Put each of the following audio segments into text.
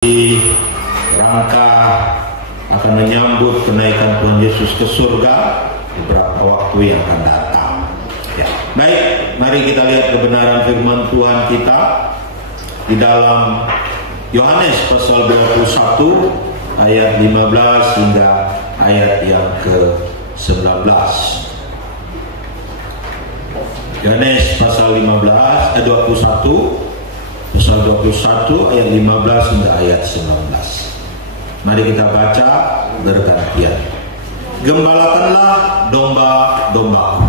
Di rangka akan menyambut kenaikan Tuhan Yesus ke surga beberapa waktu yang akan datang. Ya. Baik, mari kita lihat kebenaran firman Tuhan kita di dalam Yohanes pasal 21 ayat 15 hingga ayat yang ke-19. Yohanes pasal 21 pasal 21 ayat 15 hingga ayat 19. Mari kita baca bergantian. Gembalakanlah domba-dombaku.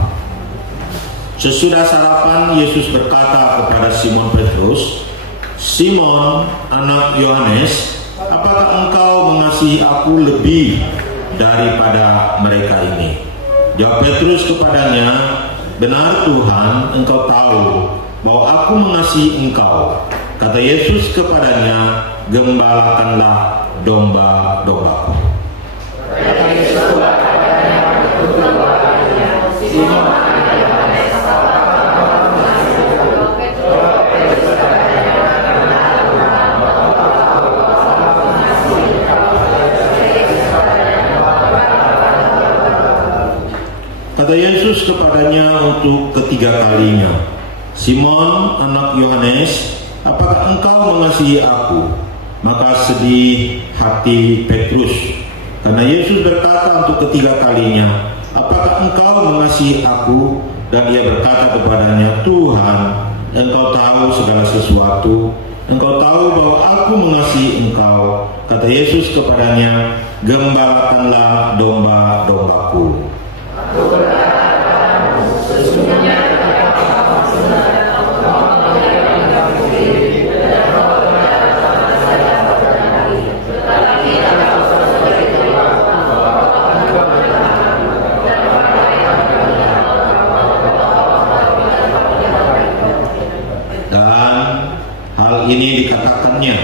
Sesudah sarapan, Yesus berkata kepada Simon Petrus, "Simon, anak Yohanes, apakah engkau mengasihi aku lebih daripada mereka ini?" Jawab Petrus kepadanya, "Benar Tuhan, engkau tahu bahwa aku mengasihi engkau." Kata Yesus kepadanya, "Gembalakanlah domba-dombaku." Kata Yesus kepadanya, Simon, anak Yohanes, apakah engkau mengasihi aku? Jawab Petrus kepadanya, "Benar Tuhan, engkau tahu bahwa aku mengasihi engkau." Kata Yesus kepadanya untuk ketiga kalinya, "Simon, anak Yohanes, apakah engkau mengasihi aku?" Maka sedih hati Petrus, karena Yesus berkata untuk ketiga kalinya, "Apakah engkau mengasihi aku?" Dan ia berkata kepadanya, "Tuhan, engkau tahu segala sesuatu. Engkau tahu bahwa aku mengasihi engkau." Kata Yesus kepadanya, "Gembalakanlah domba-dombaku." Aku berkata kepadamu, sesungguhnya ini dikatakannya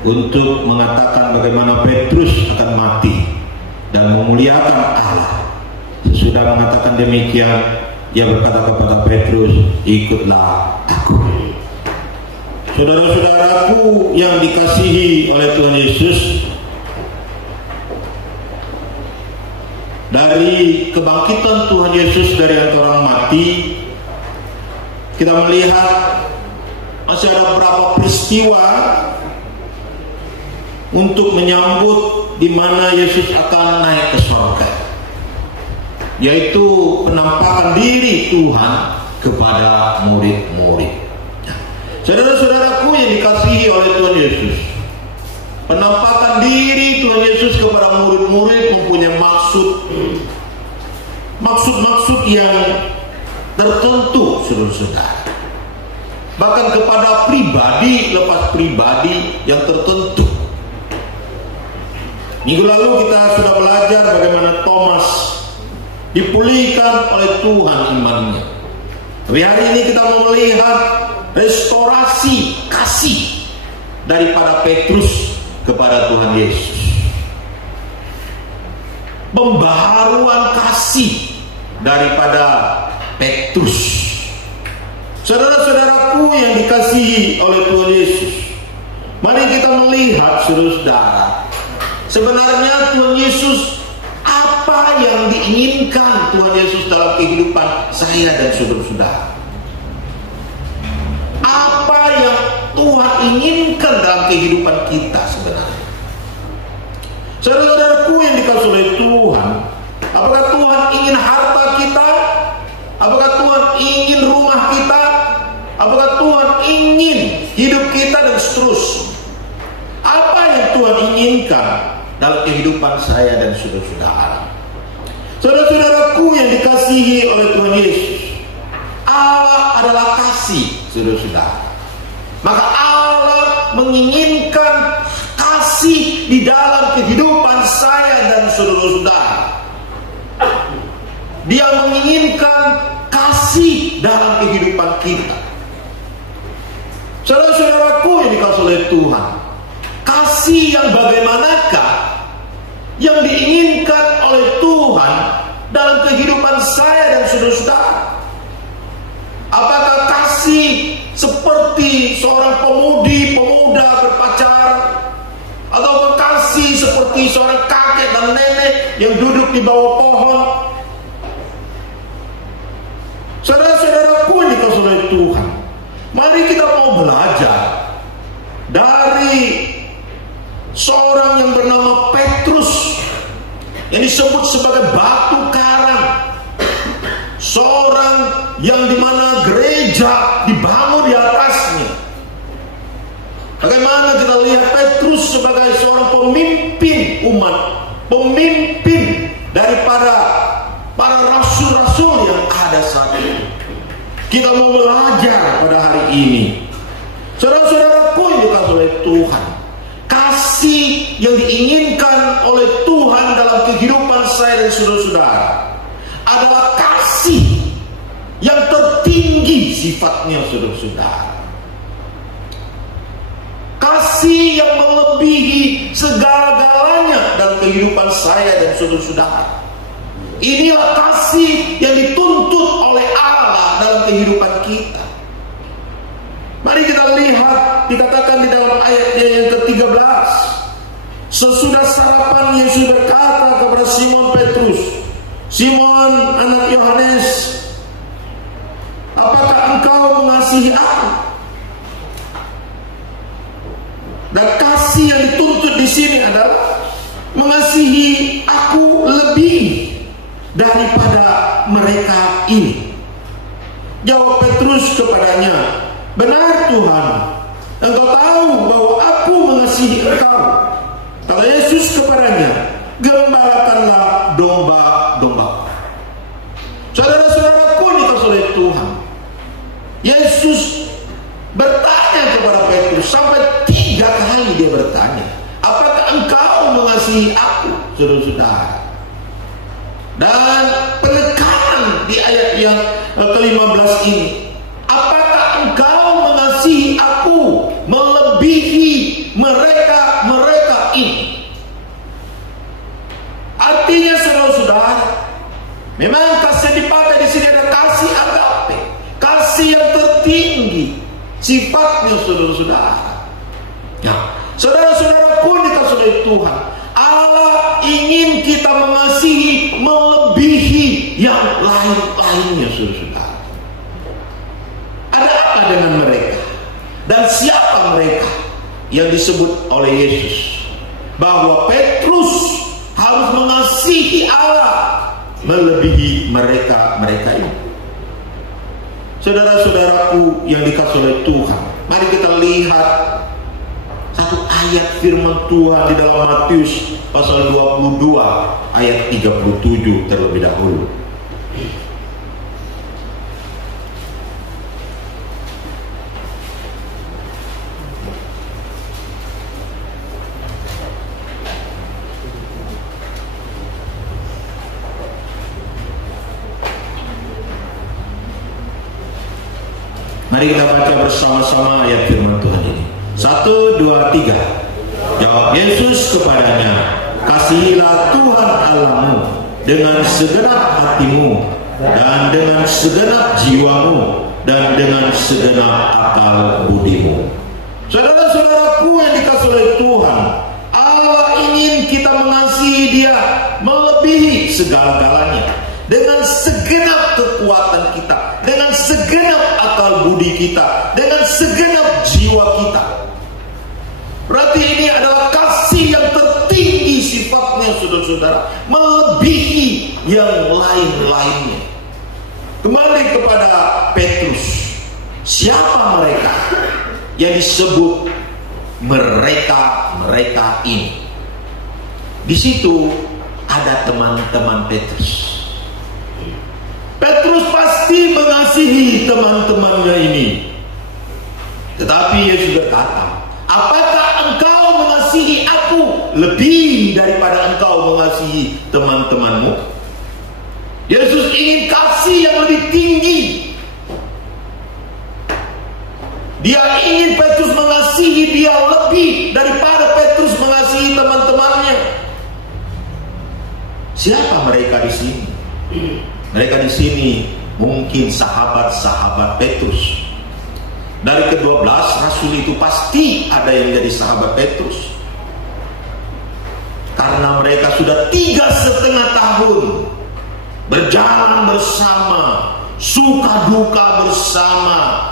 untuk mengatakan bagaimana Petrus akan mati dan memuliakan Allah. Sesudah mengatakan demikian, ia berkata kepada Petrus, "Ikutlah aku." Saudara-saudaraku yang dikasihi oleh Tuhan Yesus, dari kebangkitan Tuhan Yesus dari antara orang mati, kita melihat masih ada beberapa peristiwa untuk menyambut di mana Yesus akan naik ke surga, yaitu penampakan diri Tuhan kepada murid-murid. Saudara-saudaraku yang dikasihi oleh Tuhan Yesus, penampakan diri Tuhan Yesus kepada murid-murid mempunyai maksud yang tertentu, saudara-saudara. Bahkan kepada pribadi lepas pribadi yang tertentu. Minggu lalu kita sudah belajar bagaimana Thomas dipulihkan oleh Tuhan imannya. Tapi hari ini kita mau melihat restorasi kasih daripada Petrus kepada Tuhan Yesus. Pembaharuan kasih daripada Petrus. Saudara-saudaraku yang dikasihi oleh Tuhan Yesus, mari kita melihat, saudara-saudara, sebenarnya Tuhan Yesus, apa yang diinginkan Tuhan Yesus dalam kehidupan saya dan saudara-saudara. Apa yang Tuhan inginkan dalam kehidupan kita sebenarnya. Saudara-saudaraku yang dikasihi oleh Tuhan, apakah Tuhan ingin harta kita? Apakah Tuhan ingin rumah kita? Apakah Tuhan ingin hidup kita dan seterusnya? Apa yang Tuhan inginkan dalam kehidupan saya dan saudara-saudara? Saudara-saudaraku yang dikasihi oleh Tuhan Yesus, Allah adalah kasih, saudara-saudara. Maka Allah menginginkan kasih di dalam kehidupan saya dan saudara-saudara. Dia menginginkan kasih dalam kehidupan kita. Saudara-saudaraku yang dikasihi oleh Tuhan, kasih yang bagaimanakah yang diinginkan oleh Tuhan dalam kehidupan saya dan saudara-saudara? Apakah kasih seperti seorang pemuda berpacaran seperti seorang kakek dan nenek yang duduk di bawah pohon. Saudara-saudaraku yang dikasihi oleh Tuhan, mari kita mau belajar dari seorang yang bernama Petrus, yang disebut sebagai batu karang, seorang yang dimana gereja dibangun di atasnya. Bagaimana kita lihat Petrus sebagai seorang pemimpin umat, pemimpin daripada para rasul-rasul yang ada saat ini. Kita mau belajar pada hari ini, saudara-saudaraku yang dikasihi oleh Tuhan, kasih yang diinginkan oleh Tuhan dalam kehidupan saya dan saudara-saudara adalah kasih yang tertinggi sifatnya, saudara-saudara. Kasih yang melebihi segala-galanya dalam kehidupan saya dan saudara-saudara. Inilah kasih yang dituntut oleh Allah dalam kehidupan kita. Mari kita lihat, dikatakan di dalam ayatnya yang ke-13. Sesudah sarapan Yesus berkata kepada Simon Petrus, "Simon anak Yohanes, apakah engkau mengasihi aku?" Dan kasih yang dituntut di sini adalah mengasihi aku lebih daripada mereka ini. Jawab Petrus kepadanya, "Benar Tuhan, Engkau tahu bahwa aku mengasihi Engkau." Kata Yesus kepadanya, "Gembalakanlah domba-domba." Saudara-saudaraku dikasihi oleh Tuhan, Yesus bertanya kepada Petrus sampai 3 kali dia bertanya, "Apakah engkau mengasihi aku?" Saudara-saudara. Dan penekanan di ayat yang ke-15 ini, apakah engkau mengasihi aku melebihi mereka ini? Artinya saudara-saudara, memang kasih yang dipakai di sini ada kasih agape, kasih yang tertinggi sifatnya, saudara-saudara. Nah, saudara-saudara pun dikasihi oleh Tuhan, Allah ingin kita mengasihi melebihi yang lain-lainnya, saudara-saudara. Ada apa dengan mereka? Dan siapa mereka yang disebut oleh Yesus? Bahwa Petrus harus mengasihi Allah melebihi mereka ini. Saudara-saudaraku yang dikasihi oleh Tuhan, mari kita lihat satu ayat firman Tuhan di dalam Matius pasal 22 ayat 37 terlebih dahulu. Mari kita baca bersama-sama ayat firman Tuhan ini. 1, 2, 3. Jawab Yesus kepadanya, "Kasihilah Tuhan Allahmu dengan segenap hatimu, dan dengan segenap jiwamu, dan dengan segenap akal budimu." Saudara-saudaraku yang dikasihi oleh Tuhan, Allah ingin kita mengasihi Dia melebihi segala-galanya, dengan segenap kekuatan kita, dengan segenap akal budi kita, dengan segenap jiwa kita. Berarti ini adalah kasih yang tertinggi sifatnya, saudara-saudara, melebihi yang lain-lainnya. Kembali kepada Petrus, siapa mereka yang disebut mereka ini? Di situ ada teman-teman Petrus. Petrus pasti mengasihi teman-temannya ini. Tetapi Yesus berkata, "Apakah engkau mengasihi aku lebih daripada engkau mengasihi teman-temanmu?" Yesus ingin kasih yang lebih tinggi. Dia ingin Petrus mengasihi dia lebih daripada Petrus mengasihi teman-temannya. Siapa mereka di sini? Mereka di sini mungkin sahabat-sahabat Petrus. Dari ke-12 rasul itu pasti ada yang jadi sahabat Petrus. Karena sudah 3,5 tahun berjalan bersama, suka duka bersama,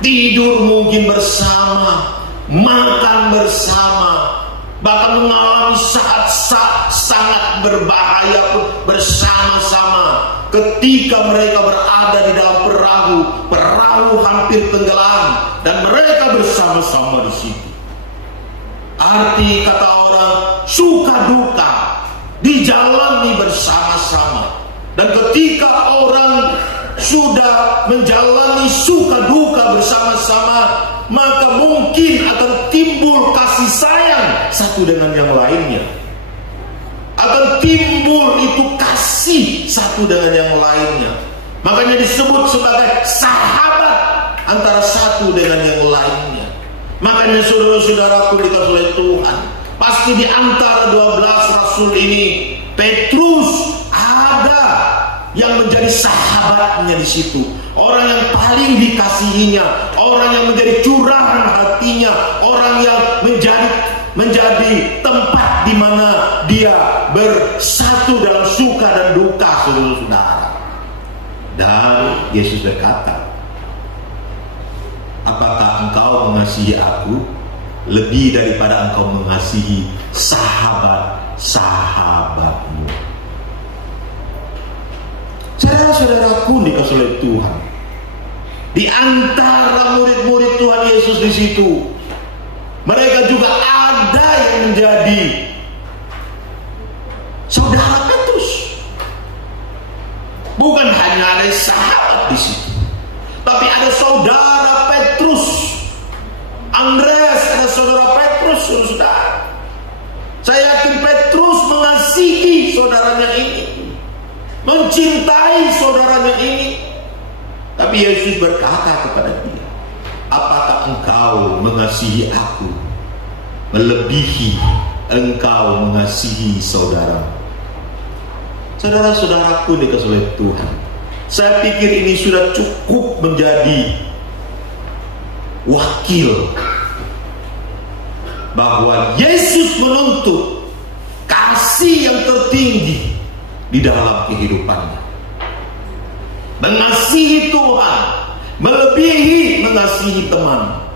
tidur mungkin bersama, makan bersama, bahkan mengalami saat-saat sangat berbahaya pun bersama-sama. Ketika mereka berada di dalam perahu hampir tenggelam dan mereka bersama-sama di situ. Arti kata orang, suka duka dijalani bersama-sama. Dan ketika orang sudah menjalani suka duka bersama-sama, maka mungkin akan timbul kasih sayang satu dengan yang lainnya. Akan timbul itu kasih satu dengan yang lainnya. Makanya disebut sebagai sahabat antara satu dengan yang lainnya. Makanya saudara-saudaraku dikasihi oleh Tuhan, pasti di antara 12 rasul ini Petrus ada yang menjadi sahabatnya di situ. Orang yang paling dikasihinya, orang yang menjadi curahan hatinya, orang yang menjadi tempat di mana dia bersatu dalam suka dan duka, saudara-saudara. Dan Yesus berkata, apakah engkau mengasihi aku lebih daripada engkau mengasihi sahabat-sahabatmu? Saudara-saudaraku dikasihi oleh Tuhan, di antara murid-murid Tuhan Yesus di situ, mereka juga ada yang menjadi saudara Petrus. Bukan hanya ada sahabat di situ, tapi ada saudara Petrus. Andreas ada saudara Petrus, saudara. Saya yakin Petrus mengasihi saudaranya ini, mencintai saudaranya ini. Tapi Yesus berkata kepada dia, apakah engkau mengasihi aku melebihi engkau mengasihi saudara? Saudara-saudaraku dikasihi oleh Tuhan, saya pikir ini sudah cukup menjadi wakil bahwa Yesus menuntut kasih yang tertinggi di dalam kehidupannya. Mengasihi Tuhan melebihi mengasihi teman.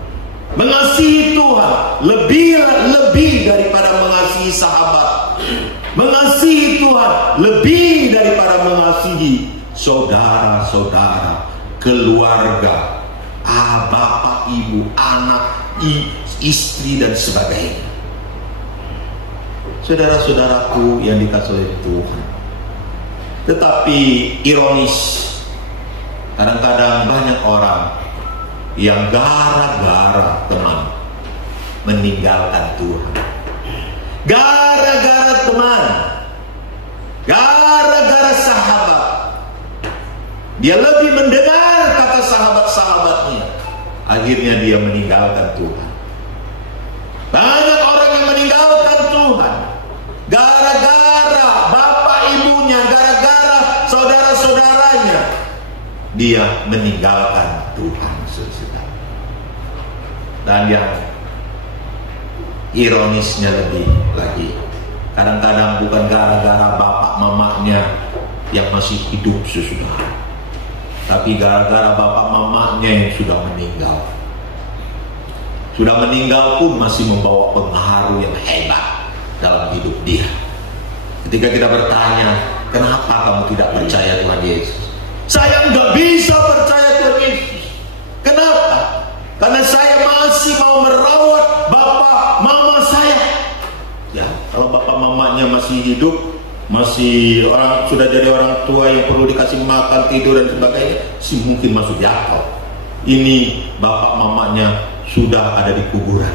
Mengasihi Tuhan lebih daripada mengasihi sahabat. Mengasihi Tuhan lebih daripada mengasihi saudara-saudara, keluarga, bapak, ibu, anak, istri dan sebagainya. Saudara-saudaraku yang dikasihi oleh Tuhan, tetapi ironis, kadang-kadang banyak orang yang gara-gara teman meninggalkan Tuhan. Gara-gara teman, gara-gara sahabat, dia lebih mendengar kata sahabat-sahabatnya, akhirnya dia meninggalkan Tuhan. Banyak orang yang meninggalkan Tuhan gara-gara bapak ibunya, gara-gara saudara-saudaranya, dia meninggalkan Tuhan, saudara. Dan yang ironisnya lebih lagi, kadang-kadang bukan gara-gara bapak mamanya yang masih hidup, saudara, tapi gara-gara bapak mamanya yang sudah meninggal. Sudah meninggal pun masih membawa pengaruh yang hebat dalam hidup dia. Ketika kita bertanya, kenapa kamu tidak percaya Tuhan Yesus? Saya nggak bisa percaya Tuhan Yesus. Kenapa? Karena saya masih mau merawat bapak mama saya. Ya, kalau bapak mamanya masih hidup, masih sudah jadi orang tua yang perlu dikasih makan, tidur dan sebagainya, sih mungkin masuk di akal. Ini bapak mamanya sudah ada di kuburan,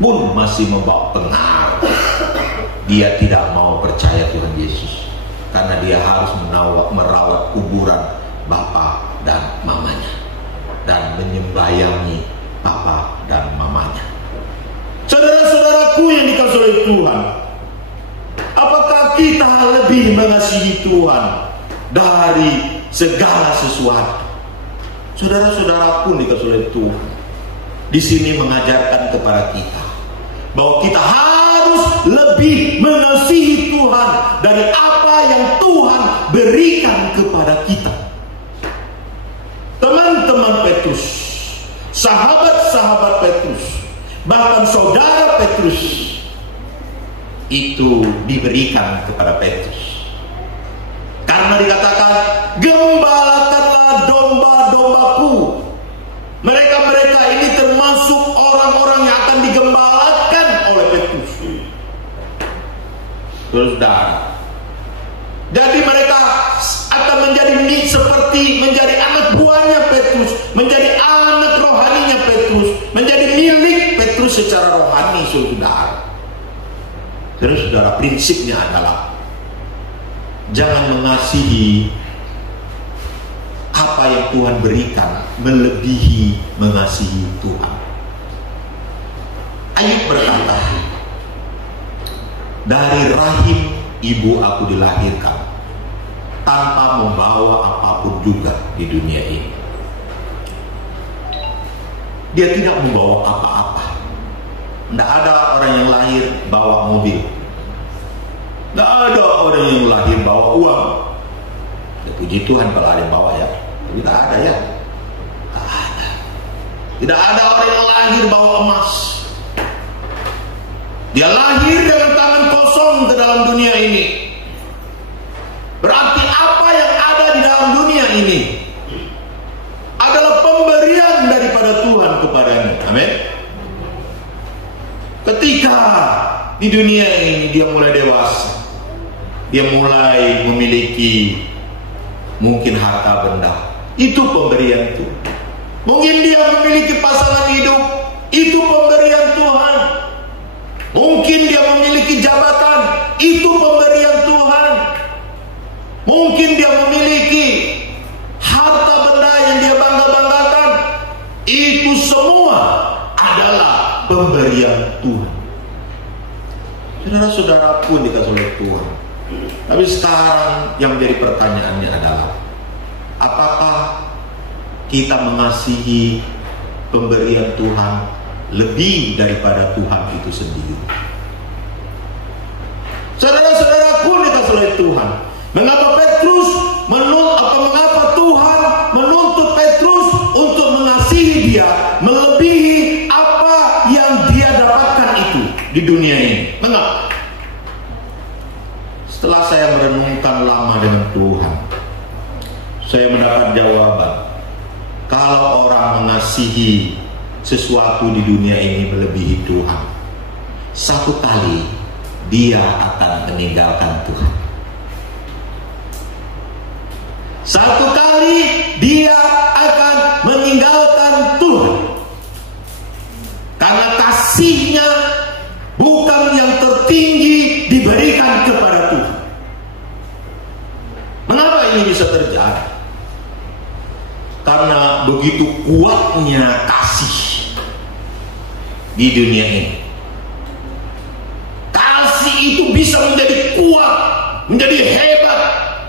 pun masih membawa pengaruh. Dia tidak mau percaya Tuhan Yesus karena dia harus merawat kuburan bapak dan mamanya dan menyembayangi bapak dan mamanya. Saudara-saudaraku yang dikasihi oleh Tuhan, apakah kita lebih mengasihi Tuhan dari segala sesuatu? Saudara-saudaraku dikasihi oleh Tuhan, di sini mengajarkan kepada kita bahwa kita harus lebih mengasihi Tuhan dari apa yang Tuhan berikan kepada kita. Teman-teman Petrus, sahabat-sahabat Petrus, bahkan saudara Petrus itu diberikan kepada Petrus. Karena dikatakan, gembalakanlah domba-dombaku. Mereka-mereka ini termasuk orang-orang yang akan digembalakan oleh Petrus. Saudara, jadi mereka akan menjadi anak buahnya Petrus, menjadi anak rohaninya Petrus, menjadi milik Petrus secara rohani, saudara. Saudara, prinsipnya adalah jangan mengasihi apa yang Tuhan berikan melebihi mengasihi Tuhan. Ayub berkata, dari rahim ibu aku dilahirkan, tanpa membawa apapun juga di dunia ini. Dia tidak membawa apa-apa. Tidak ada orang yang lahir bawa mobil. Tidak ada orang yang lahir bawa uang. Ya, puji Tuhan kalau ada yang bawa ya. Tapi tidak ada ya. Tidak ada. Tidak ada orang yang lahir bawa emas. Dia lahir dengan tangan kosong ke dalam dunia ini. Berarti apa yang ada di dalam dunia ini adalah pemberian daripada Tuhan kepadanya. Amin. Ketika di dunia ini dia mulai dewasa, dia mulai memiliki mungkin harta benda, itu pemberian Tuhan. Mungkin dia memiliki pasangan hidup, itu pemberian Tuhan. Mungkin dia memiliki jabatan, itu pemberian Tuhan. Mungkin dia memiliki harta benda yang dia bangga-banggakan, itu semua adalah pemberian Tuhan. Saudara-saudara pun dikasih oleh Tuhan. Tapi sekarang yang menjadi pertanyaannya adalah, apakah kita mengasihi pemberian Tuhan lebih daripada Tuhan itu sendiri? Saudara-saudara pun dikasih oleh Tuhan. Mengapa Tuhan menuntut Petrus untuk mengasihi dia melebihi apa yang dia dapatkan itu di dunia ini? Mengapa? Setelah saya merenungkan lama dengan Tuhan, saya mendapat jawaban. Kalau orang mengasihi sesuatu di dunia ini melebihi Tuhan, satu kali dia akan meninggalkan Tuhan. Satu kali dia akan meninggalkan Tuhan. Karena kasihnya bukan yang tertinggi diberikan kepada Tuhan. Mengapa ini bisa terjadi? Karena begitu kuatnya kasih di dunia ini. Kasih itu bisa menjadi kuat, menjadi hebat.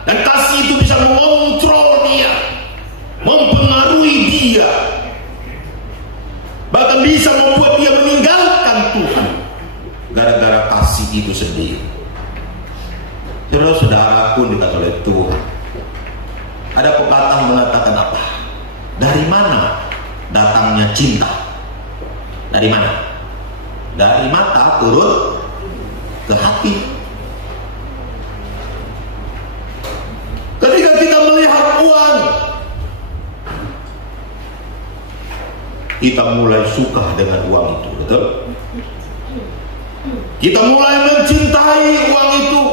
Dan kasih itu bisa mengontrol dia, mempengaruhi dia, bahkan bisa membuat dia meninggalkan Tuhan gara-gara kasih itu sendiri. Saudara-saudara pun dikatakan oleh Tuhan. Ada pepatah mengatakan apa? Dari mana datangnya cinta? Dari mana? Dari mata turun ke hati. Ketika kita melihat uang, kita mulai suka dengan uang itu, betul? Kita mulai mencintai uang itu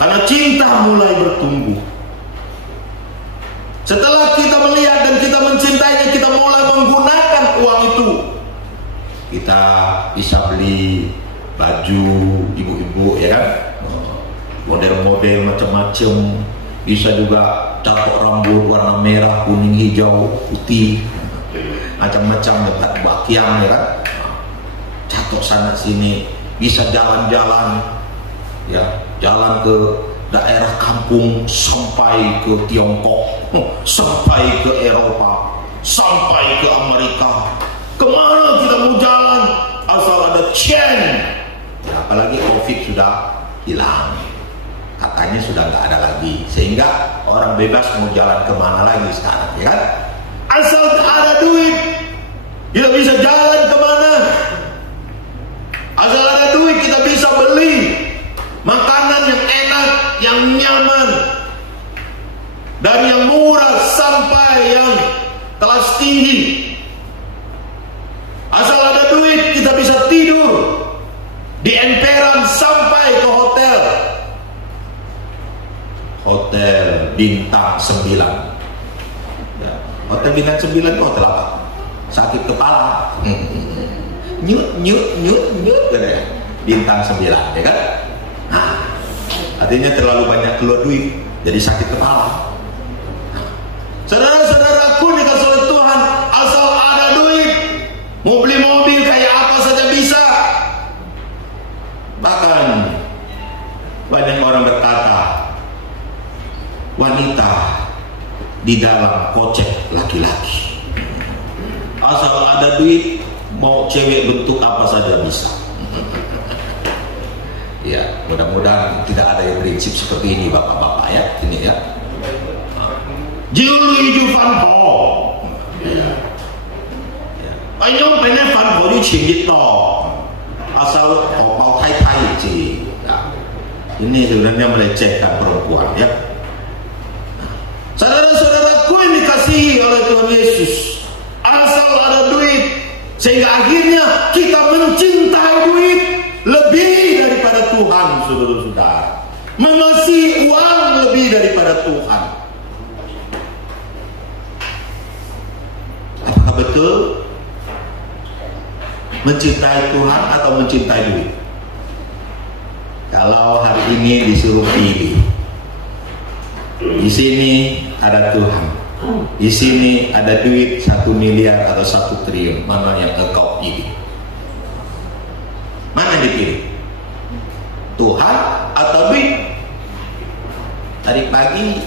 karena cinta mulai bertumbuh. Setelah kita melihat dan kita mencintainya, kita mulai menggunakan uang itu. Kita bisa beli baju ibu-ibu, ya kan? Model-model macam-macam. Bisa juga catok rambut warna merah, kuning, hijau, putih, macam-macam, dekat bakiang, ya kan? Catok sana sini. Bisa jalan-jalan, ya, jalan ke daerah kampung sampai ke Tiongkok, sampai ke Eropa, sampai ke Amerika. Kemana kita mau jalan, asal ada chain, apalagi COVID sudah hilang, katanya sudah nggak ada lagi, sehingga orang bebas mau jalan kemana lagi sekarang, ya kan? Asal ada duit, kita bisa jalan kemana. Asal ada duit, kita bisa beli makanan yang enak, yang nyaman, dari yang murah sampai yang kelas tinggi. Asal ada duit, kita bisa tidur di emperan sampai ke hotel bintang 9. Ya, hotel bintang 9 itu hotel apa? Sakit kepala. Nyut gitu. Bintang 9, ya kan? Nah, artinya terlalu banyak keluar duit, jadi sakit kepala. Saudara-saudaraku dikasih oleh Tuhan, asal ada duit, mau beli mobil kayak apa saja bisa. Bahkan banyak orang berkata, wanita di dalam kocek laki-laki. Asal ada duit, mau cewek bentuk apa saja bisa. Ya, mudah-mudahan tidak ada yang prinsip seperti ini bapak-bapak ya. Ini ya. Juli Van Ho. Anh pengen Van Ho itu cingit toh. Asal mau tai ji. Ini sebenarnya melecehkan perempuan ya. Saudara-saudaraku yang dikasihi oleh Tuhan Yesus, asal ada duit, sehingga akhirnya kita mencintai duit lebih daripada Tuhan, saudara-saudara. Mengasihi uang lebih daripada Tuhan. Apakah betul mencintai Tuhan atau mencintai duit? Kalau hari ini disuruh pilih, di sini ada Tuhan, di sini ada duit 1 miliar atau 1 triliun, mana yang engkau pilih? Mana yang dipilih? Tuhan atau duit? Tadi pagi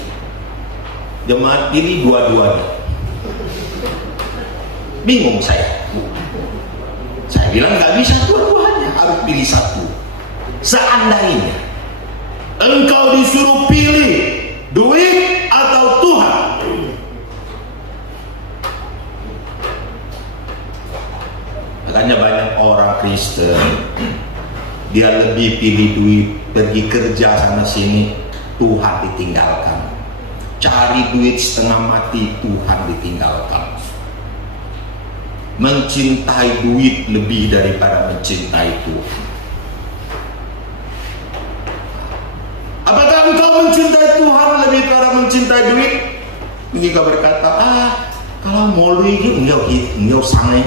jemaat pilih dua-duanya. Bingung saya. Saya bilang nggak bisa dua-duanya, harus pilih satu. Seandainya engkau disuruh pilih duit atau Tuhan, makanya banyak orang Kristen dia lebih pilih duit, pergi kerja sana sini, Tuhan ditinggalkan. Cari duit setengah mati, Tuhan ditinggalkan. Mencintai duit lebih daripada mencintai Tuhan. Apakah engkau mencintai Tuhan lebih daripada mencintai duit? Jika berkata, kalau mau duit itu enggak sange.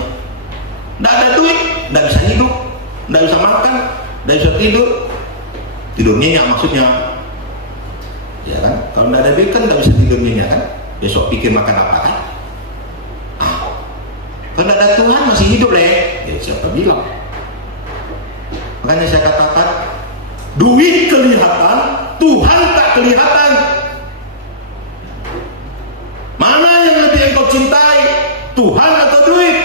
Tidak ada duit, tidak bisa hidup, tidak bisa makan, tidak bisa tidur. Tidur nyenyak maksudnya. Ya kan? Kalau tidak ada duit kan tidak bisa tidur nyenyak kan? Besok pikir makan apa kan? Kalau tidak ada Tuhan masih hidup leh. Ya, siapa bilang? Makanya saya katakan, duit kelihatan, Tuhan tak kelihatan. Mana yang lebih engkau cintai, Tuhan atau duit?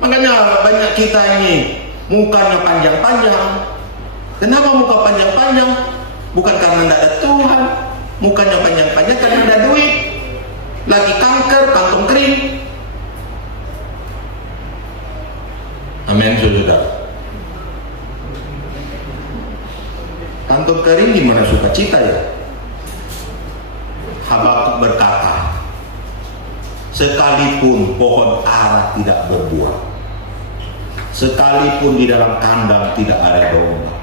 Makanya banyak kita ini mukanya panjang-panjang. Kenapa muka panjang-panjang? Bukan karena tidak ada Tuhan. Mukanya panjang-panjang karena ada duit. Lagi kanker, kantong kering. Amin, saudara. Kantong kering gimana sukacita ya? Habakuk berkata, sekalipun pohon ara tidak berbuah, sekalipun di dalam kandang tidak ada domba,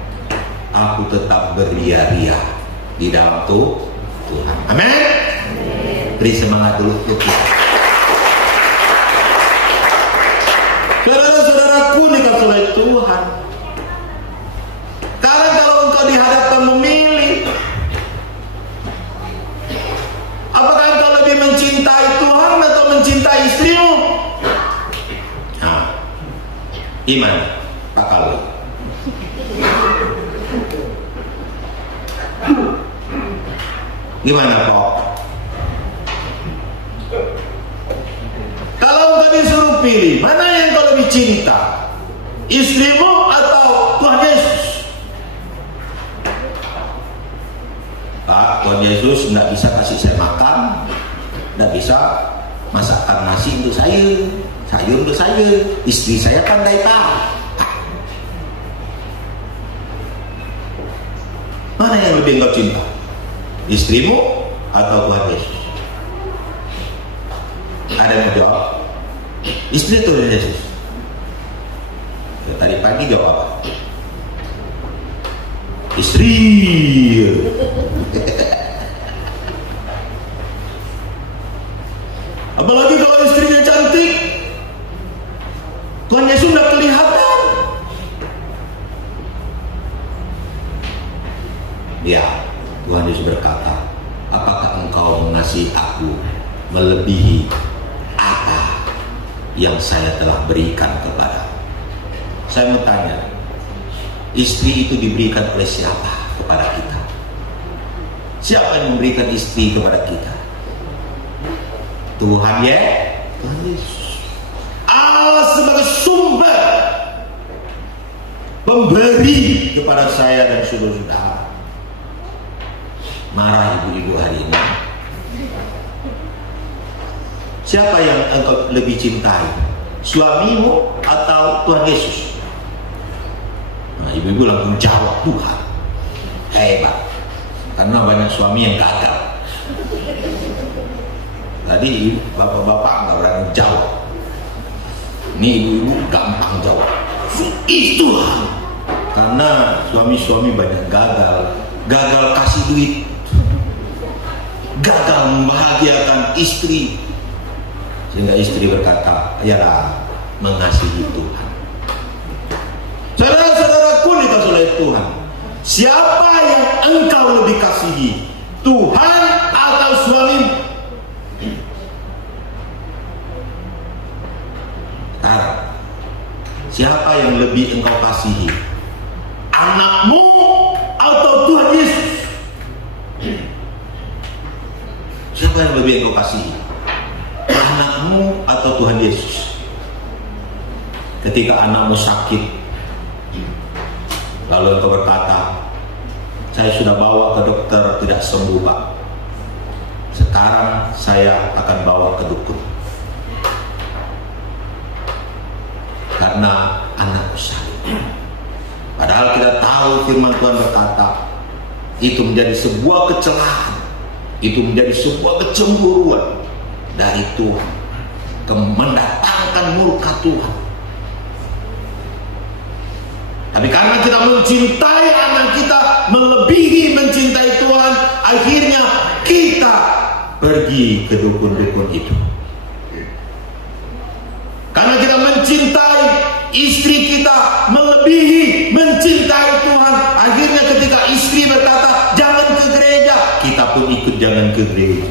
aku tetap beria-ria di dalam Tuhan. Amin. Beri semangat dulu untuk kita. Saudara-saudaraku dikasih oleh Tuhan. Karena kalau engkau dihadapkan memilih, apakah engkau lebih mencintai Tuhan atau mencintai istrimu? Nah, iman, Pak Kalwi. Gimana Pak? Kalau engkau disuruh pilih, mana yang engkau lebih cinta? Istrimu atau Tuhan Yesus? Pak, Tuhan Yesus tidak bisa kasih saya makan, tidak bisa masakkan nasi untuk saya, sayur untuk saya, istri saya pandai Pak. Mana yang lebih engkau cinta? Istrimu atau Tuhan Yesus? Ada yang menjawab? Istri atau Tuhan Yesus? Tadi pagi jawab apa? Istri. Apalagi kalau istrinya cantik, Tuhan Yesus sudah kelihatan. Ya, Tuhan Yesus berkata, apakah engkau mengasihi aku melebihi apa yang saya telah berikan kepada? Saya mau tanya, istri itu diberikan oleh siapa kepada kita? Siapa yang memberikan istri kepada kita? Tuhan ya, Tuhan Yesus. Allah sebagai sumber pemberi kepada saya dan saudara-saudara. Marah ibu-ibu hari ini. Siapa yang engkau lebih cintai? Suamimu atau Tuhan Yesus? Nah, ibu-ibu langsung jawab Tuhan. Hebat. Karena banyak suami yang gagal. Tadi bapak-bapak nggak berani jawab. Ini ibu-ibu gampang jawab. Tuhan. Karena suami-suami banyak gagal. Gagal kasih duit. Gagal membahagiakan istri. Sehingga istri berkata, yalah, mengasihi Tuhan. Saudara-saudaraku dikasihi oleh Tuhan, siapa yang engkau lebih kasihi? Tuhan atau suamimu? Sekarang, siapa yang lebih engkau kasihi? Anakmu atau Tuhan Yesus? Siapa yang lebih engkau kasihi? Anakmu atau Tuhan Yesus? Ketika anakmu sakit, lalu engkau berkata, saya sudah bawa ke dokter tidak sembuh Pak, sekarang saya akan bawa ke dukun karena anakku sakit. Padahal kita tahu firman Tuhan berkata, itu menjadi sebuah kecelakaan, itu menjadi sebuah kecemburuan dari Tuhan, mendatangkan murka Tuhan. Tapi karena kita mencintai anak kita melebihi mencintai Tuhan, akhirnya kita pergi ke dukun-dukun itu. Karena kita mencintai istri kita melebihi mencintai Tuhan, akhirnya ketika istri berkata jangan ke gereja, kita pun ikut jangan ke gereja.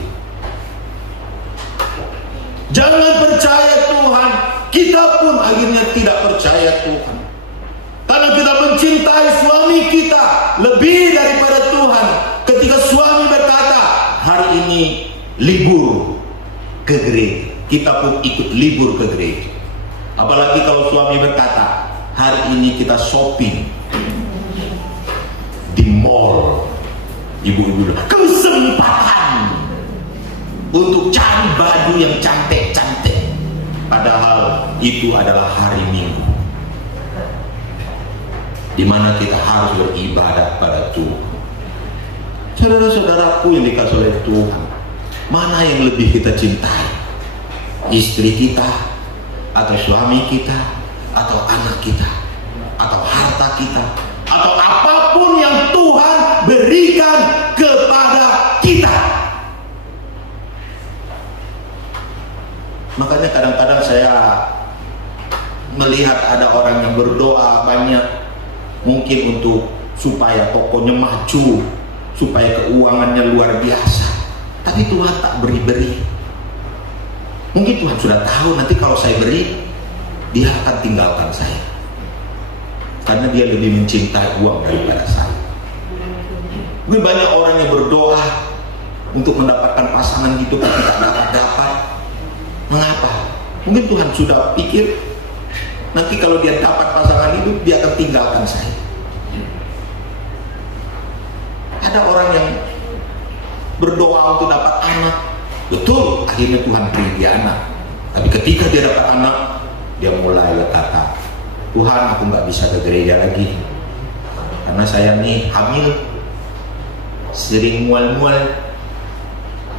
Jangan percaya Tuhan, kita pun akhirnya tidak percaya Tuhan. Karena kita mencintai suami kita lebih daripada Tuhan. Ketika suami berkata hari ini libur ke gereja, kita pun ikut libur ke gereja. Apalagi kalau suami berkata hari ini kita shopping di mall, ibu-ibu kesempatan untuk cari baju yang cantik-cantik, padahal itu adalah hari Minggu di mana kita harus beribadat pada Tuhan. Saudara-saudaraku yang dikasihi oleh Tuhan, mana yang lebih kita cintai? Istri kita, atau suami kita, atau anak kita, atau harta kita, atau apapun yang Tuhan berikan kepada kita? Makanya kadang-kadang saya melihat ada orang yang berdoa banyak, mungkin untuk supaya tokonya maju, supaya keuangannya luar biasa, tapi Tuhan tak beri-beri. Mungkin Tuhan sudah tahu nanti kalau saya beri, dia akan tinggalkan saya, karena dia lebih mencintai uang daripada saya. Mungkin banyak orang yang berdoa untuk mendapatkan pasangan hidup tapi tak dapat. Mengapa? Mungkin Tuhan sudah pikir Nanti kalau dia dapat pasangan hidup, dia akan tinggalkan saya. Ada orang yang berdoa untuk dapat anak, betul, akhirnya Tuhan beri dia anak. Tapi ketika dia dapat anak, dia mulai kata, Tuhan, aku nggak bisa ke gereja lagi karena saya nih hamil, sering mual-mual,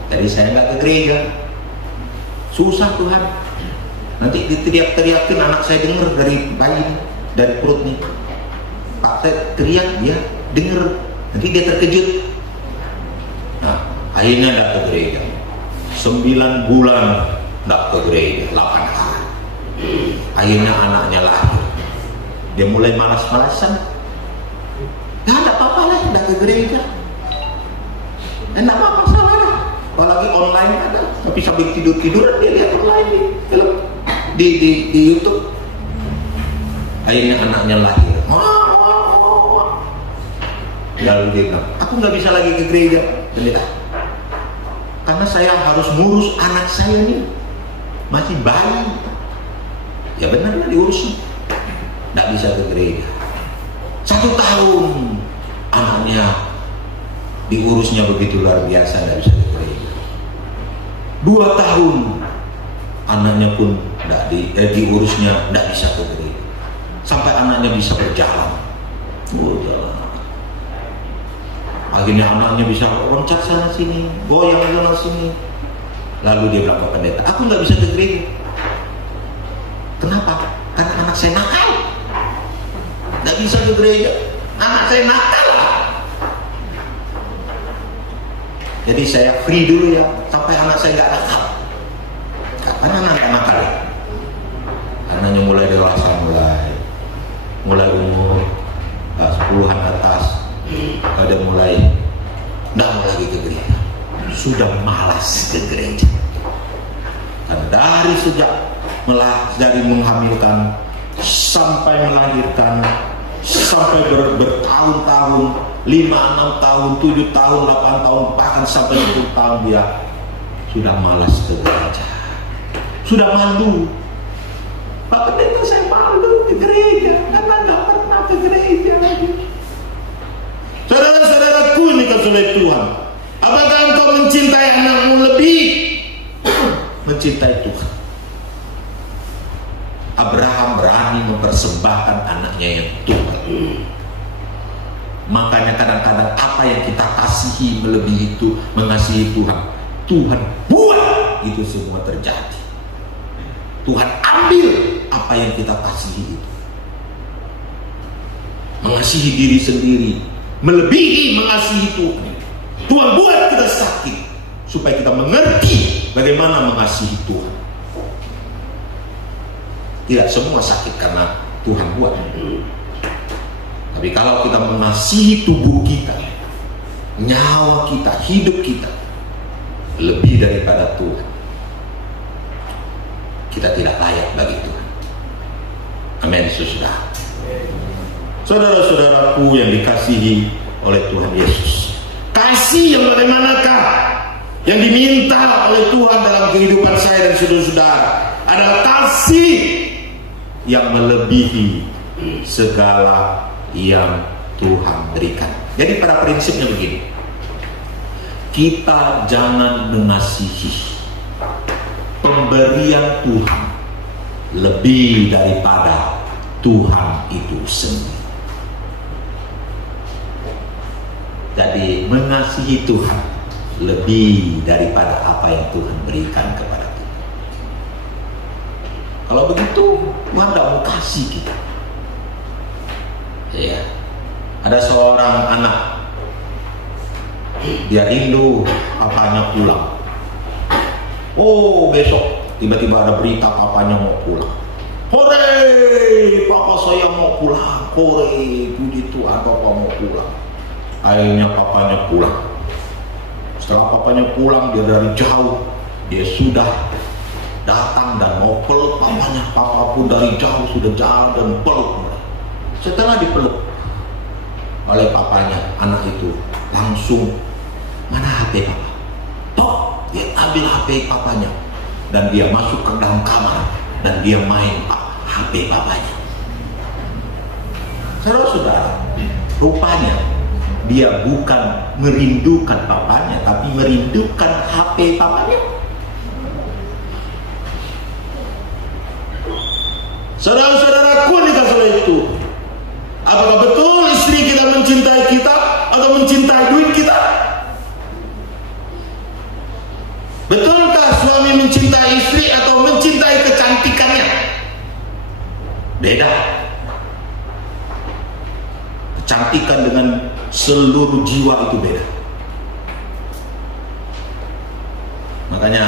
jadi saya nggak ke gereja. Susah Tuhan. Nanti diteriak-teriakin, anak saya dengar dari bayi, dari perutnya. Pak, saya teriak, dia dengar. Nanti dia terkejut. Nah, akhirnya nggak ke gereja. 9 bulan nggak ke gereja, 8 hari. Akhirnya anaknya lahir. Dia mulai malas-malasan. Nggak ada apa-apa lah, nggak ke gereja. Nggak apa-apa, salah dah. Apalagi online ada. Tapi sambil tidur-tiduran dia lihat online di YouTube. Akhirnya anaknya lahir. Lalu dia bilang, aku nggak bisa lagi ke gereja, pendeta, karena saya harus ngurus anak saya nih, masih bayi. Ya benar lah, diurus, nggak bisa ke gereja. 1 tahun anaknya diurusnya begitu luar biasa, nggak bisa ke gereja. 2 tahun anaknya pun diurusnya nggak bisa ke gereja, sampai anaknya bisa berjalan. Akhirnya anaknya bisa loncat sana sini, goyang sana sini. Lalu dia bilang ke pendeta, aku nggak bisa ke gereja. Kenapa? Karena anak saya nakal. Nggak bisa ke gereja, anak saya nakal lah. Jadi saya free dulu ya, sampai anak saya nggak nakal. Kapan anak nggak nakal ya? Anaknya mulai dewasa, mulai umur 10-an atas. Ada mulai nggak mau lagi ke gereja, sudah malas ke gereja. Dan dari menghamilkan sampai melahirkan, sampai bertahun-tahun, 5-6 tahun, 7 tahun, 8 tahun, bahkan sampai 10 tahun dia sudah malas ke gereja, sudah malu. Pak pendeta, saya malu ke gereja karena nggak pernah ke gereja lagi. Saudara-saudaraku ini oleh Tuhan, apakah engkau mencintai anakmu lebih mencintai Tuhan? Abraham berani mempersembahkan anaknya yang Tuhan. Makanya kadang-kadang apa yang kita kasihi melebihi itu mengasihi Tuhan, Tuhan buat itu semua terjadi. Tuhan ambil apa yang kita kasihi itu. Mengasihi diri sendiri melebihi mengasihi Tuhan. Tuhan buat kita sakit supaya kita mengerti bagaimana mengasihi Tuhan. Tidak semua sakit karena Tuhan buat. Tapi kalau kita mengasihi tubuh kita, nyawa kita, hidup kita lebih daripada Tuhan, kita tidak layak bagi Tuhan. Amin, saudara. Saudara-saudaraku yang dikasihi oleh Tuhan Yesus, kasih yang bagaimanakah yang diminta oleh Tuhan dalam kehidupan saya dan saudara-saudara adalah kasih yang melebihi segala yang Tuhan berikan. Jadi pada prinsipnya begini, kita jangan mengasihi pemberian Tuhan lebih daripada Tuhan itu sendiri. Jadi mengasihi Tuhan lebih daripada apa yang Tuhan berikan kepada kita. Kalau begitu Tuhan tidak mau kasih kita. Ya, ada seorang anak, dia rindu papanya pulang. Oh, besok tiba-tiba ada berita papanya mau pulang. Hore, papa saya mau pulang. Hore, puji Tuhan, papa mau pulang. Akhirnya papanya pulang. Setelah papanya pulang, dia dari jauh, dia sudah datang dan mau peluk papanya. Papa pun dari jauh sudah jalan dan peluk. Setelah dipeluk oleh papanya, anak itu langsung, mana HP papa? Tok, dia ambil HP papanya dan dia masuk ke dalam kamar dan dia main HP papanya. Saudara-saudara, rupanya dia bukan merindukan papanya, tapi merindukan HP papanya. Saudara-saudaraku dikasih oleh itu, apakah betul istri kita mencintai kita atau mencintai duit kita? Betulkah suami mencintai istri atau mencintai kecantikannya? Beda. Kecantikan dengan seluruh jiwa itu beda. Makanya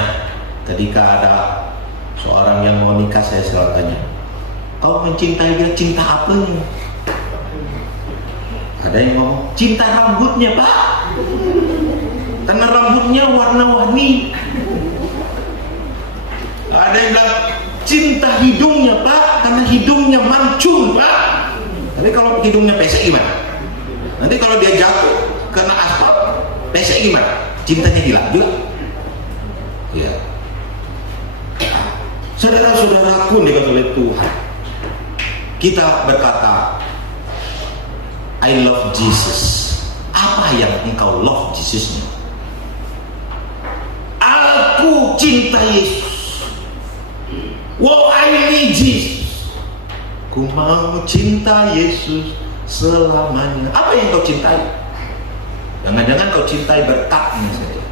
ketika ada seorang yang mau nikah, saya selalu tanya, kau mencintai dia cinta apanya? Ada yang ngomong, cinta rambutnya Pak, karena rambutnya warna-warni. Ada yang bilang, cinta hidungnya Pak, karena hidungnya mancung Pak. Tapi kalau hidungnya pesek gimana? Nanti kalau dia jatuh kena aspal, pesek gimana? Cintanya hilang juga. Ya. Saudara-saudaraku dikatakan oleh Tuhan, kita berkata, I love Jesus. Apa yang engkau love Jesusnya? Aku cinta Yesus. Wow, I need Jesus. Ku mau cinta Yesus selamanya. Apa yang kau cintai? Jangan-jangan kau cintai berkatnya saja.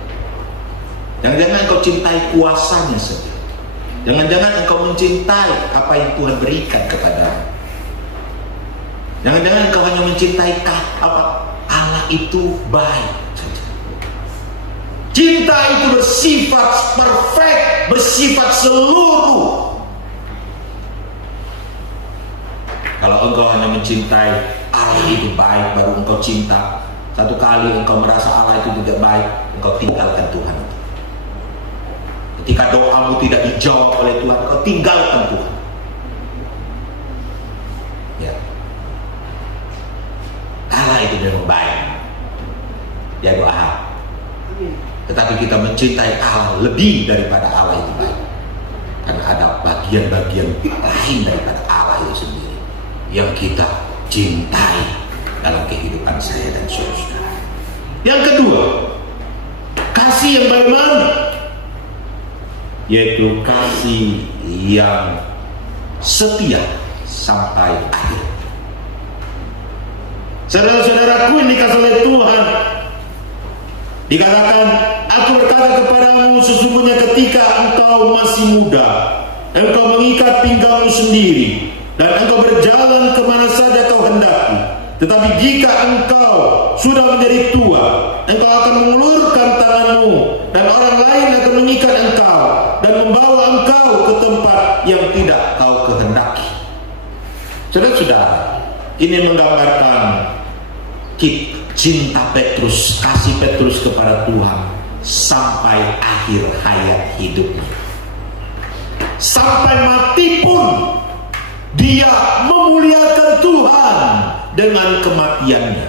Jangan-jangan kau cintai kuasanya saja. Jangan-jangan engkau mencintai apa yang Tuhan berikan kepadamu. Jangan-jangan engkau hanya mencintai apa Allah itu baik saja. Cinta itu bersifat perfect, bersifat seluruh. Kalau engkau hanya mencintai Allah itu baik, baru engkau cinta. Satu kali engkau merasa Allah itu tidak baik, engkau tinggalkan Tuhan. Ketika doamu tidak dijawab oleh Tuhan, engkau tinggalkan Tuhan. Ya. Allah itu memang baik. Ya doa. Tetapi kita mencintai Allah lebih daripada Allah itu baik. Karena ada bagian-bagian lain daripada Allah itu sendiri yang kita cintai dalam kehidupan saya dan saudara. Yang kedua, kasih yang bagaimana? Yaitu kasih yang setia sampai akhir. Saudara-saudaraku yang dikasihi oleh Tuhan, dikatakan, aku berkata kepadamu, sesungguhnya ketika engkau masih muda, engkau mengikat pinggangmu sendiri, dan engkau berjalan kemana saja kau hendaki. Tetapi jika engkau sudah menjadi tua, engkau akan mengulurkan tanganmu, dan orang lain akan mengikat engkau dan membawa engkau ke tempat yang tidak kau kehendaki. Saudara-saudara, ini menggambarkan cinta Petrus, kasih Petrus kepada Tuhan sampai akhir hayat hidupnya. Sampai mati pun dia memuliakan Tuhan dengan kematiannya.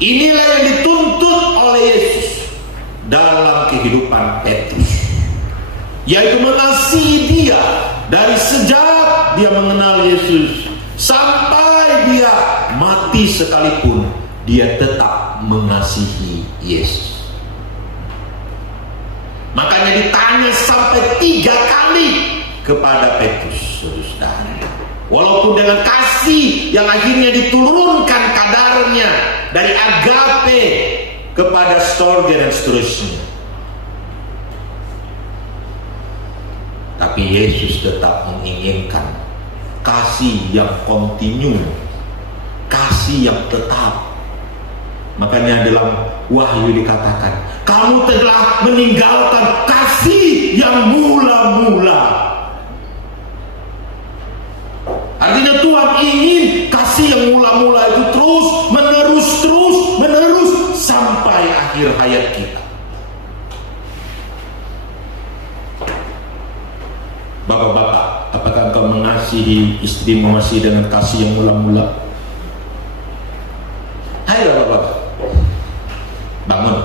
Inilah yang dituntut oleh Yesus dalam kehidupan Petrus, yaitu mengasihi dia dari sejak dia mengenal Yesus sampai dia mati sekalipun, dia tetap mengasihi Yesus. Makanya ditanya sampai 3 kali kepada Petrus, saudara. Walaupun dengan kasih yang akhirnya diturunkan kadarnya dari agape kepada storge dan seterusnya, tapi Yesus tetap menginginkan kasih yang kontinu, kasih yang tetap. Makanya dalam Wahyu dikatakan, kamu telah meninggalkan kasih yang mula-mula. Artinya Tuhan ingin kasih yang mula-mula itu terus menerus sampai akhir hayat kita. Bapak-bapak, apakah engkau mengasihi istrimu masih dengan kasih yang mula-mula? Hai bapak-bapak, bangun.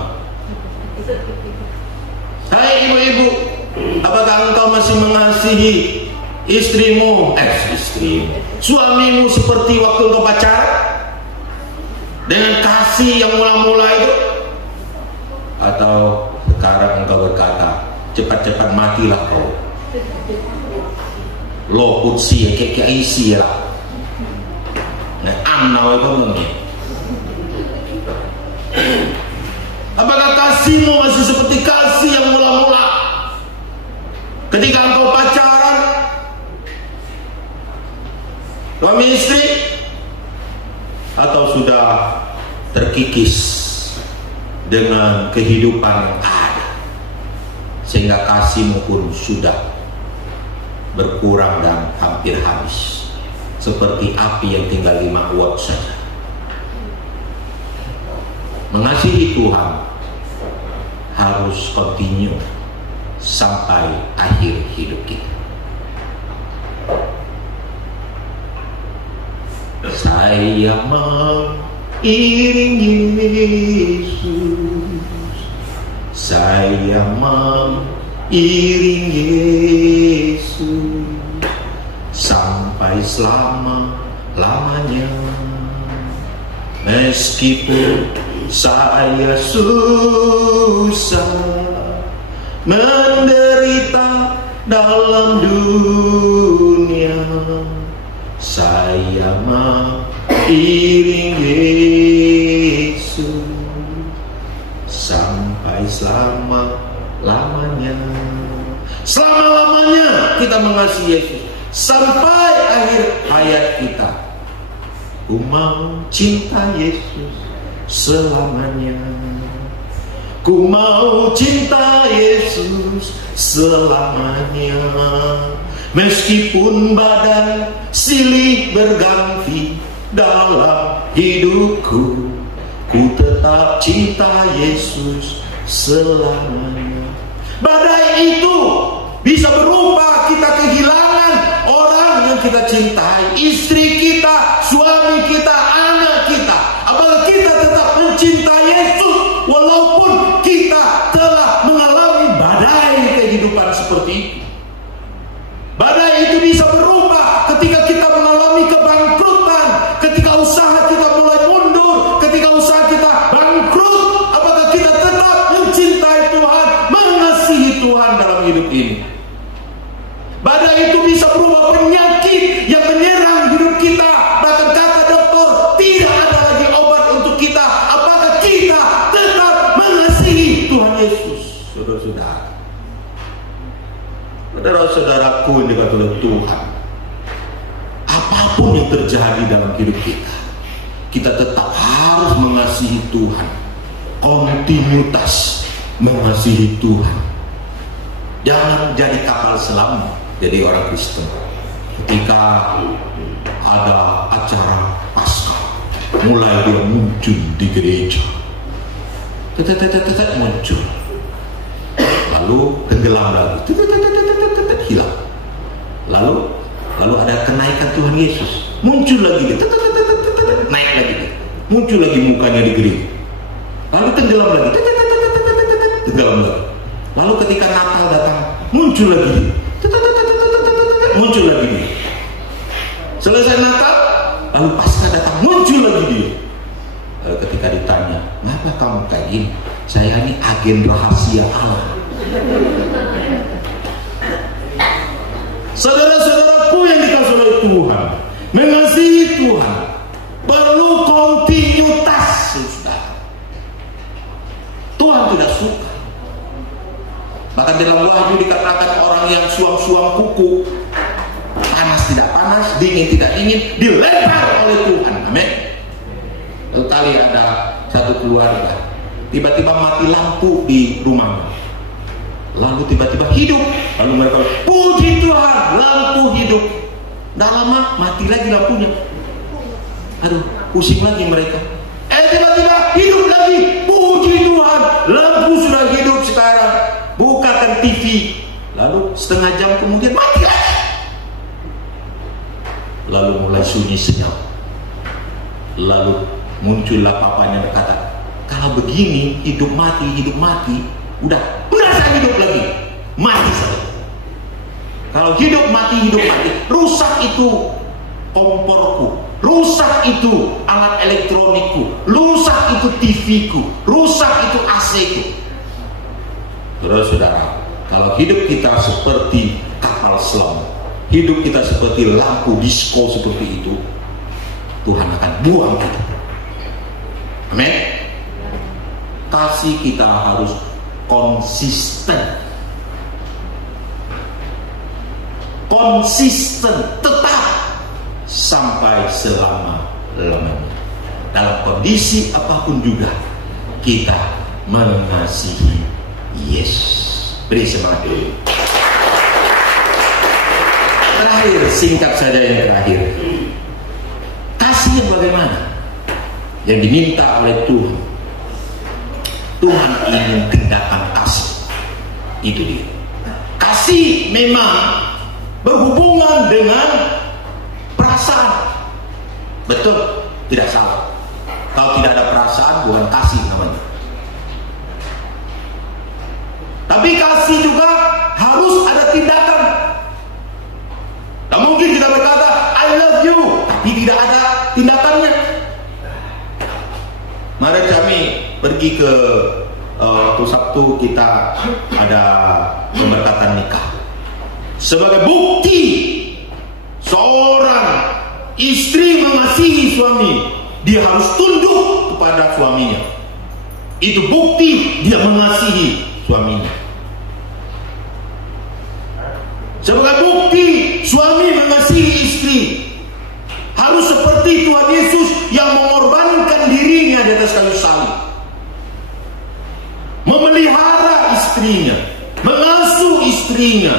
Hai ibu-ibu, apakah engkau masih mengasihi istrimu, suamimu seperti waktu engkau pacaran dengan kasih yang mula-mula itu, atau sekarang engkau berkata cepat-cepat matilah kau, lo kutsi kayak isi lah, nah amnau itu mungkin. Apakah kasihmu masih seperti kasih yang mula-mula ketika engkau pacaran, suami istri, atau sudah terkikis dengan kehidupan yang ada sehingga kasihmu pun sudah berkurang dan hampir habis seperti api yang tinggal 5 watt saja? Mengasihi Tuhan harus continue sampai akhir hidup kita. Saya mengiringi Yesus, saya mengiringi Yesus sampai selama-lamanya. Meskipun saya susah menderita dalam dunia, saya mengiring Yesus sampai selama-lamanya. Selama-lamanya kita mengasihi Yesus sampai akhir hayat kita. Ku mau cinta Yesus selamanya. Ku mau cinta Yesus selamanya. Meskipun badai silih berganti dalam hidupku, ku tetap cinta Yesus selamanya. Badai itu bisa berupa kita kehilangan orang yang kita cintai, istri kita, suami kita, anak kita. Apakah kita tetap mencintai Yesus walaupun kita telah mengalami badai kehidupan seperti itu? Badai itu bisa berupa ketika kita mengalami kebangkrutan, ketika usaha kita mulai mundur, ketika usaha kita bangkrut. Apakah kita tetap mencintai Tuhan, mengasihi Tuhan dalam hidup ini? Badai itu bisa berupa penyakit yang menyerang hidup kita, bahkan kata dokter tidak ada lagi obat untuk kita. Apakah kita tetap mengasihi Tuhan Yesus? Saudara-saudara, saudara-saudaraku yang dikatakan oleh Tuhan, apapun yang terjadi dalam hidup kita, kita tetap harus mengasihi Tuhan, kontinuitas mengasihi Tuhan. Jangan jadi kapal selam, jadi orang Kristen. Ketika ada acara Paskah, mulai dia muncul di gereja, muncul, lalu tenggelam lagi, hilang. Lalu ada kenaikan Tuhan Yesus, muncul lagi, naik lagi, muncul lagi mukanya di gereja, lalu tenggelam lagi, tenggelam lagi. Lalu ketika Natal datang, muncul lagi, muncul lagi dia. Selesai Natal, lalu Paskah datang, muncul lagi dia. Lalu ketika ditanya, kenapa kamu kayak gini? Saya ini agen rahasia Allah. Saudara-saudaraku yang dikasihi oleh Tuhan, mengasihi Tuhan perlu kontinuitas, saudara. Tuhan tidak suka. Bahkan dalam Wahyu dikatakan orang yang suam-suam kuku, panas tidak panas, dingin tidak dingin, dilempar oleh Tuhan. Amin. Lalu kali ada satu keluarga, tiba-tiba mati lampu di rumahnya, lalu tiba-tiba hidup. Lalu mereka, puji Tuhan, lampu hidup. Tidak lama mati lagi lampunya. Aduh, pusing lagi mereka. Tiba-tiba hidup lagi, puji Tuhan, lampu sudah hidup sekarang. Bukakan TV, lalu setengah jam kemudian mati lagi. Lalu mulai sunyi senyap. Lalu muncullah papanya berkata, kalau begini hidup mati, udah saya hidup lagi, mati saya. Kalau Kalau hidup mati, rusak itu komporku, rusak itu alat elektronikku, rusak itu TV-ku, rusak itu AC-ku. Saudara-saudara, kalau hidup kita seperti kapal selam, hidup kita seperti lampu disco seperti itu, Tuhan akan buang kita. Amin. Kasih kita harus konsisten. Konsisten, tetap sampai selama-lamanya. Dalam kondisi apapun juga kita mengasihi Yesus. Beri semangat dulu. Terakhir, singkat saja yang terakhir. Kasih yang bagaimana? Yang diminta oleh Tuhan. Tuhan ingin tindakan kasih. Itu dia. Kasih memang berhubungan dengan perasaan. Betul, tidak salah. Kalau tidak ada perasaan bukan kasih namanya. Tapi kasih juga harus ada tindakan. Tak mungkin kita berkata I love you tapi tidak ada tindakannya. Mari kami pergi ke waktu Sabtu kita ada pemberkatan nikah. Sebagai bukti seorang istri mengasihi suami, dia harus tunduk kepada suaminya. Itu bukti dia mengasihi suaminya. Sebagai bukti suami mengasihi istri, harus seperti Tuhan Yesus yang mengorbankan dirinya di atas kayu salib, memelihara istrinya, mengasuh istrinya,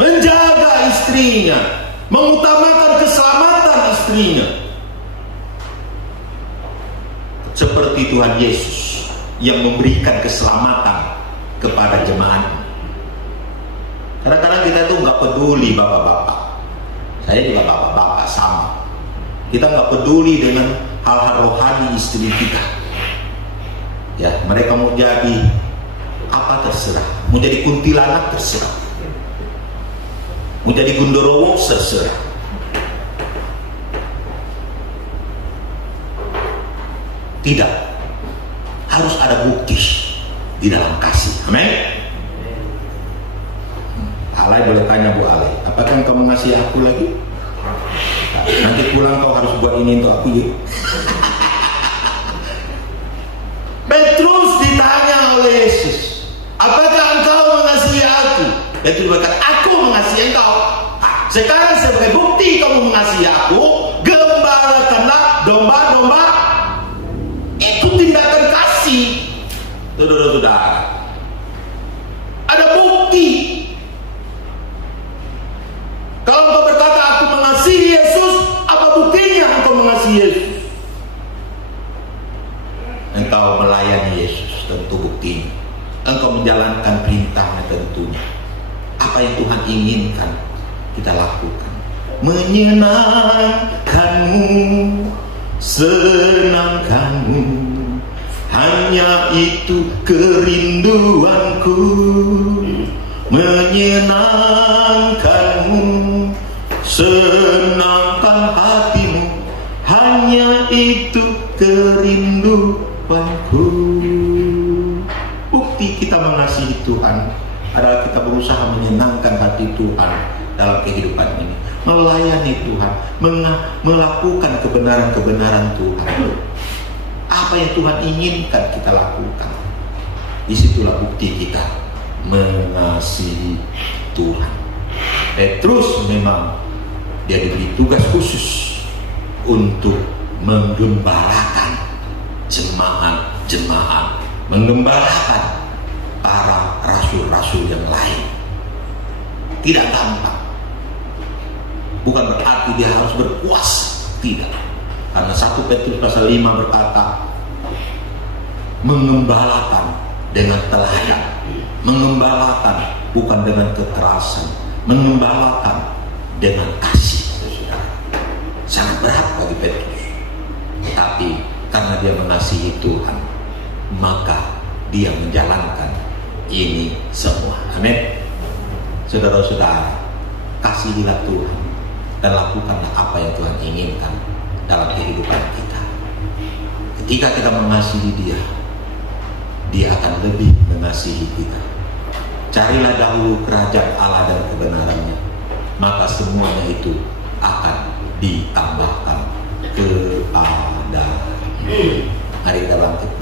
menjaga istrinya, mengutamakan keselamatan istrinya. Seperti Tuhan Yesus yang memberikan keselamatan kepada jemaatnya. Kadang-kadang kita tuh nggak peduli bapak-bapak. Saya juga bapak-bapak sama. Kita nggak peduli dengan hal-hal rohani istri kita. Ya, mereka mau jadi apa terserah, mau jadi kuntilanak terserah, mau jadi gundorowo terserah. Tidak, harus ada bukti di dalam kasih. Amin. Alay boleh tanya Bu Alay, apakah engkau mengasihi aku lagi? Nanti pulang kau harus buat ini untuk aku ya. Petrus ditanya oleh Yesus, apakah engkau mengasihi aku? Petrus berkata, aku mengasihi engkau. Sekarang sebagai bukti kamu mengasihi aku, gembalakanlah domba-domba. Itu tindakan kasih. Saudara-saudara, ada bukti. Kalau engkau berkata aku mengasihi Yesus, apa buktinya engkau mengasihi Yesus? Engkau melayani Yesus, tentu buktinya. Engkau menjalankan perintahnya, tentunya. Apa yang Tuhan inginkan kita lakukan. Menyenangkanmu, senangkanmu, hanya itu kerinduanku. Menyenangkanmu, senangkan hatimu, hanya itu kerinduanku. Bukti kita mengasihi Tuhan adalah kita berusaha menyenangkan hati Tuhan dalam kehidupan ini, melayani Tuhan, melakukan kebenaran-kebenaran Tuhan. Apa yang Tuhan inginkan kita lakukan. Disitulah bukti kita mengasihi Tuhan. Petrus memang dia diberi tugas khusus untuk menggembalakan jemaat-jemaat, menggembalakan para rasul-rasul yang lain. Tidak gampang. Bukan berarti dia harus berkuasa, tidak. Karena 1 Petrus pasal 5 berkata, mengembalakan dengan teladan, mengembalakan bukan dengan kekerasan, mengembalakan dengan kasih. Saudara, sangat berat bagi Petrus, tapi karena dia mengasihi Tuhan, maka dia menjalankan ini semua. Amin. Saudara-saudara, kasihilah Tuhan dan lakukanlah apa yang Tuhan inginkan dalam kehidupan kita. Ketika kita mengasihi Dia, Dia akan lebih mengasihi kita. Carilah dahulu kerajaan Allah dan kebenarannya, maka semuanya itu akan ditambahkan kepadamu. Mari kita bangkit.